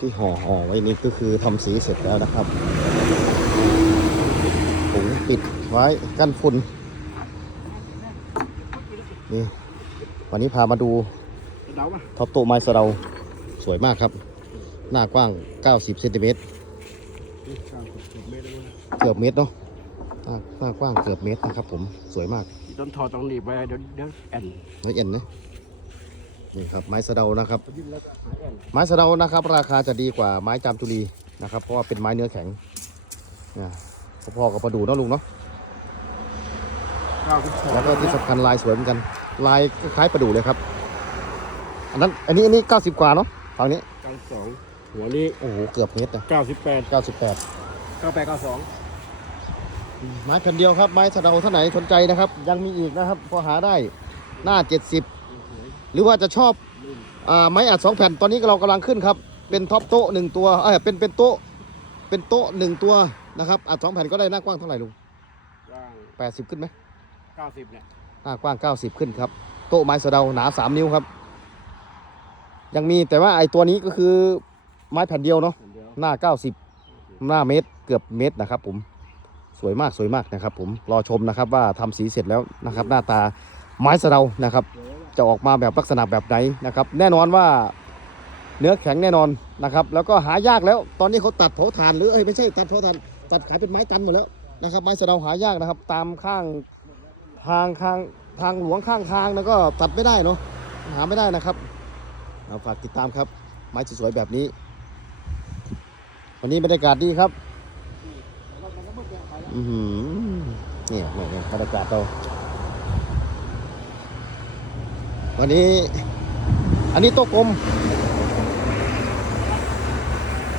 ที่ห่อห่อไว้นี่ก็คือทำสีเสร็จแล้วนะครับถุงปิดไว้กันฝุ่นนี่วันนี้พามาดูเดาป่ะท็อปโตไม้สะเดาสวยมากครับ หน้ากว้าง 90เซนติเมตรเก้าสิบเมตรแล้วนะเกือบเมตรเนาะหน้าหน้ากว้างเกือบเมตรนะครับผมสวยมาก ต้นทอต้องหนีบไว้เดี๋ยวเดี๋ยวแอนละเอียดนะ นี่ครับไม้สะเดานะครับดิ้นแล้วก็หาแอนไม้สะเดานะครับ ราคาจะดีกว่าไม้จามจุลีนะครับ เพราะว่าเป็นไม้เนื้อแข็งนะพอๆกับประดู่เนาะลุงเนาะเก้าสิบสองแล้วก็ที่สำคัญลายสวยเหมือนกัน ลายคล้ายๆประดู่เลยครับ อันนั้นอันนี้อันนี้90กว่าเนาะฝั่งนี้เก้าสิบสองหัวนี้โอ้โหเกือบเมตรนะเก้าสิบแปด98เก้าแปดเก้าสองไม้แผ่นเดียวครับไม้สะเดาท่านไหนสนใจนะครับ ยังมีอีกนะครับ พอหาได้หน้า70 หรือว่าจะชอบอ่าไม้อัดสองแผ่นตอนนี้เรากำลังขึ้นครับ เป็นท็อปโต๊ะหนึ่งตัวเออเป็นเป็นโต๊ะเป็นโต๊ะหนึ่งตัวนะครับอัดสองแผ่นก็ได้หน้ากว้างเท่าไหร่ลุงว่าง80ขึ้นไหมเก้าสิบเนี่ยหน้ากว้าง90ขึ้นครับโต๊ะไม้สะเดาหนา3นิ้วครับ ยังมีแต่ว่าไอ้ตัวนี้ก็คือไม้แผ่นเดียวเนาะเหมือนเดียวหน้า90หน้าเมตรเกือบเมตรนะครับผมสวยมากสวยมากนะครับผมรอชมนะครับว่าทำสีเสร็จแล้วนะครับ หน้าตาไม้สะเดานะครับ เดี๋ยว จะออกมาแบบลักษณะแบบไหนนะครับ แน่นอนว่าเนื้อแข็งแน่นอนนะครับ แล้วก็หายากแล้ว ตอนนี้เขาตัดเผาถ่านหรือเอ้ยไม่ใช่ตัดเผาถ่านตัดขายเป็นไม้ตันหมดแล้วนะครับ ไม้สะเดาหายากนะครับ ตามข้างทางข้างทางหลวงข้างทางแล้วก็ตัดไม่ได้เนาะหาไม่ได้นะครับเอาฝากติดตามครับ ไม้สวยๆแบบนี้ วันนี้บรรยากาศดีครับ อือหือเนี่ยเนี่ยเนี่ยบรรยากาศเรา วันนี้ อันนี้โต๊ะกลม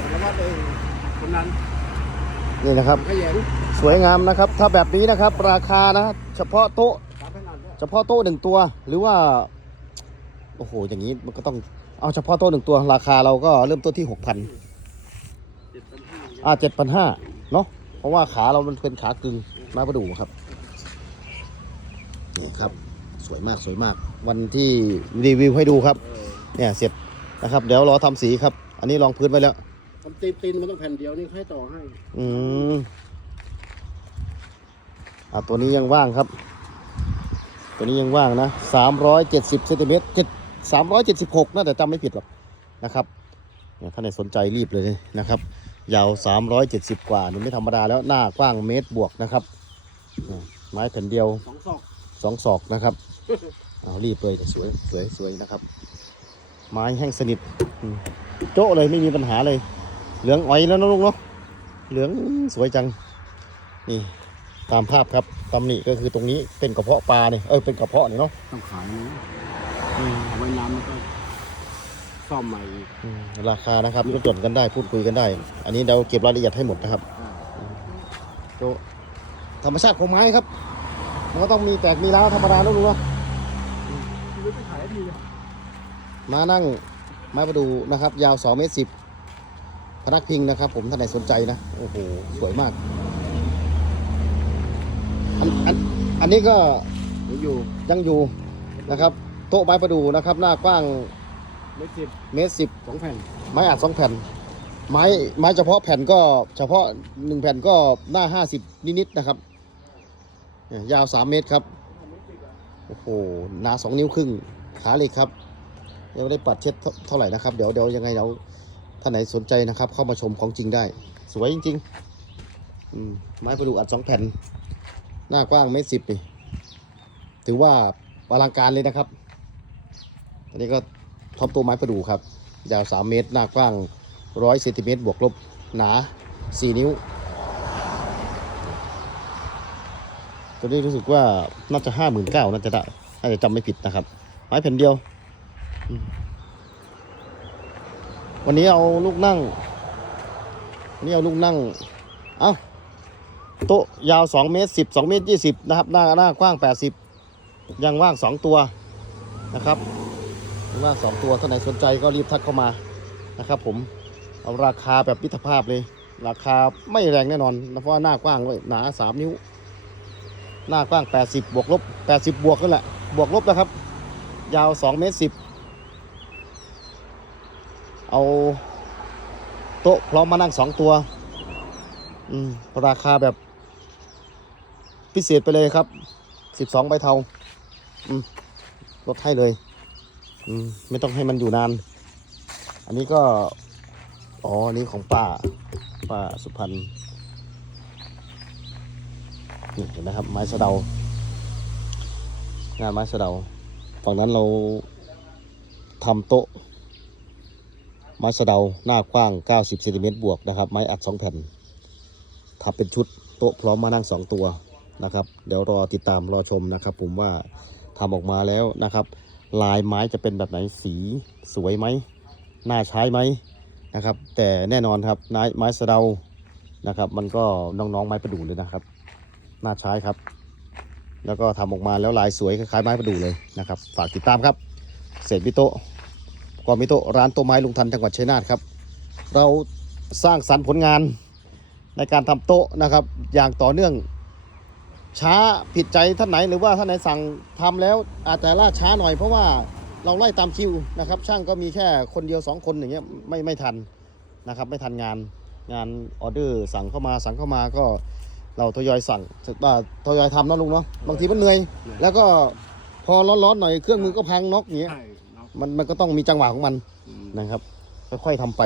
แล้วว่าเองคนนั้นนี่นะครับ ขยันสวยงามนะครับ ถ้าแบบนี้นะครับ ราคานะเฉพาะโต๊ะ สามขนาดเนี่ยเฉพาะโต๊ะหนึ่งตัว หรือว่า โอ้โห อย่างนี้มันก็ต้องเอาเฉพาะโต๊ะหนึ่งตัว ราคาเราก็เริ่มต้นที่หกพันเจ็ดพันห้าอ่าเจ็ดพันห้าเนาะเพราะว่าขาเรามันเป็นขากึ่งไม้ประดู่ครับนี่ครับ สวยมากสวยมาก วันที่รีวิวให้ดูครับเออเนี่ยเสร็จนะครับ เดี๋ยวรอทำสีครับ อันนี้รองพื้นไว้แล้วทำตีนตีนมันต้องแผ่นเดียวนี่ให้ต่อให้ อืมอะตัวนี้ยังว่างครับ ตัวนี้ยังว่างนะสามร้อยเจ็ดสิบเซนติเมตรเจ็ดสามร้อยเจ็ดสิบหกน่าจะจำไม่ผิดหรอกนะครับเนี่ยถ้าในสนใจรีบเลยนะครับ ยาวสามร้อยเจ็ดสิบกว่านี่ไม่ธรรมดาแล้วหน้ากว้างเมตรบวกนะครับเนี่ยไม้แผ่นเดียวสองศอกสองศอกนะครับ เอารีบเลยสวยสวยสวยนะครับ ไม้แห้งสนิทอืมโจ๊ะเลยไม่มีปัญหาเลย เหลืองอ้อยแล้วนะลุงเนาะเหลืองสวยจัง นี่ตามภาพครับตำหนิก็คือตรงนี้เป็นกระเพาะปลาเนี่ยเออเป็นกระเพาะเนี่ยเนาะต้องขายนะอืมเอาไว้น้ำมันก็ซ่อมใหม่อีกอืมราคานะครับก็จดกันได้พูดคุยกันได้ อันนี้เราเก็บรายละเอียดให้หมดนะครับโจ๊ะธรรมชาติของไม้ครับมันก็ต้องมีแตกมีร้าวธรรมดาแล้วลุงเนาะชีวิตไม่ขายดีเลยมานั่งไม้ประดูนะครับ ยาว2เมตรสิบพนักพิงนะครับ ผมท่านไหนสนใจนะ โอ้โห สวยมากอันอันอันนี้ก็เดี๋ยวอยู่ยังอยู่นะครับ โต๊ะไม้ประดูนะครับ หน้ากว้างไม่สิบเมตรสิบสองแผ่น ไม้อัดสองแผ่น ไม้ไม้เฉพาะแผ่นก็เฉพาะหนึ่งแผ่นก็หน้าห้าสิบนิดๆนะครับเนี่ยยาวสามเมตรครับ โอ้โห หนาสองนิ้วครึ่ง ขาเหล็กครับยังไม่ได้ปัดเช็ดเท่าไหร่นะครับ เดี๋ยวเดี๋ยวยังไงเราท่านไหนสนใจนะครับ เข้ามาชมของจริงได้ สวยจริงๆอไม้ประดูอัดสองแผ่น หน้ากว้างเมตรสิบนี่ถือว่าอลังการเลยนะครับ อันนี้ก็ท็อปตัวไม้ประดูครับ ยาว3เมตร หน้ากว้าง100เซนติเมตรบวกลบหนา4นิ้วตัวนี้รู้สึกว่าน่าจะ59,000น่าจะได้น่าจะจำไม่ผิดนะครับ ไม้แผ่นเดียว วันนี้เอาลูกนั่งนนี่เอาลูกนั่ง เอาโต๊ะยาว 2 เมตร 10 2 เมตร 20 นะครับ หน้าหน้ากว้าง 80 ยังว่าง 2 ตัวนะครับว่าสองตัวท่านไหนสนใจก็รีบทักเข้ามานะครับผมเอาราคาแบบมิตรภาพเลย ราคาไม่แรงแน่นอนเพราะว่าหน้ากว้างด้วยหนาสามนิ้ว หน้ากว้าง 80 บวกลบ 80 บวกนั่นแหละ บวกลบนะครับ ยาว2เมตร10 เอาโต๊ะพร้อมมานั่งสองตัวอืมราคาแบบ พิเศษไปเลยครับสิบสองใบเทาอืมลดให้เลยอืมไม่ต้องให้มันอยู่นาน อันนี้ก็ อ๋อ อันนี้ของป้า ป้าสุพรรณนี่เห็นไหมครับ ไม้สะเดางานไม้สะเดา ฝั่งนั้นเราทำโต๊ะ ไม้สะเดาหน้ากว้าง 90เซนติเมตรบวกนะครับ ไม้อัด 2 แผ่นทำเป็นชุดโต๊ะพร้อมมานั่ง 2 ตัวนะครับ เดี๋ยวรอติดตามรอชมนะครับ ผมว่าทำออกมาแล้วนะครับ ลายไม้จะเป็นแบบไหนสีสวยไหมน่าใช้ไหมนะครับ แต่แน่นอนครับไม้ไม้สะเดานะครับ มันก็น้องๆไม้ประดู่เลยนะครับ น่าใช้ครับ แล้วก็ทำออกมาแล้วลายสวยคล้ายๆไม้ประดู่เลยนะครับ ฝากติดตามครับ เศษมิโตะกอมิโตร้านโตไม้ลุงทันจังหวัดชัยนาทครับ เราสร้างสรรค์ผลงานในการทำโต๊ะนะครับ อย่างต่อเนื่องช้าผิดใจท่านไหนหรือว่าท่านไหนสั่งทำแล้วอาจจะล่าช้าหน่อยเพราะว่าเราไล่ตามคิวนะครับ ช่างก็มีแค่คนเดียวสองคนอย่างเงี้ยไม่ไม่ทันนะครับ ไม่ทันงานงานออเดอร์สั่งเข้ามาสั่งเข้ามาก็ เราทยอยสั่งอ่าทยอยทำเนาะลุงเนาะบางทีมันเหนื่อย แล้วก็พอร้อนๆหน่อยเครื่องมือก็พังน็อกอย่างเงี้ย ใช่เนาะมันมันก็ต้องมีจังหวะของมันอืมนะครับค่อยๆทำไป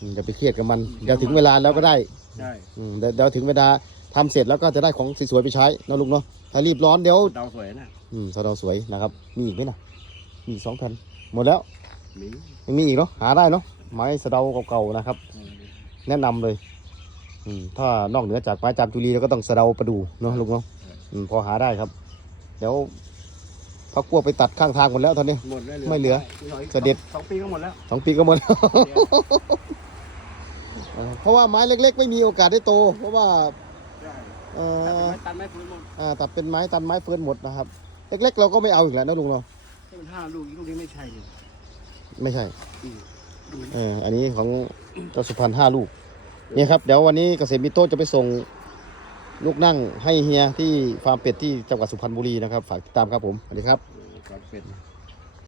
อืมอย่าไปเครียดกับมันเดี๋ยวถึงเวลาแล้วก็ได้ใช่อืมเดี๋ยวเดี๋ยวถึงเวลาทำเสร็จแล้วก็จะได้ของสวยๆไปใช้นะลุงเนาะถ้ารีบร้อนเดี๋ยวดาวสวยนะอืมสะเดาสวยนะครับมีอีกไหมนะมีอีกสองแผ่นหมดแล้วมียังมีอีกเนาะหาได้เนาะไม้สะเดาเก่าๆนะครับ แนะนำเลย อืมถ้านอกเหนือจากไม้จามจุลีแล้วก็ต้องสะเดาประดูเนาะลุงเนาะอืมพอหาได้ครับ เดี๋ยวพักพวกไปตัดข้างทางหมดแล้วตอนนี้ หมดแล้วไม่เหลืออีกเสด็จ สองปีก็หมดแล้วสองปีก็หมดแล้ว เพราะว่าไม้เล็ก ๆ ไม่มีโอกาสได้โต เพราะว่าใช่เอ่อตัดไม้ฟื้นหมดอ่าตัดเป็นไม้ตันไม้เฟิร์นหมดนะครับ เล็ก ๆ เราก็ไม่เอาอีกแล้วนะลุงเนาะถ้าเป็นห้าลูกอีกลูกนี้ไม่ใช่เลยไม่ใช่ อืมดูเอออันนี้ของเจ้าสุพรรณห้าลูก เนี่ยครับเดี๋ยววันนี้เกษตรมิโต้จะไปส่งลูกนั่งให้เฮียที่ฟาร์มเป็ดที่จังหวัดสุพรรณบุรีนะครับ ฝากติดตามครับผมสวัสดีครับครับเป็ด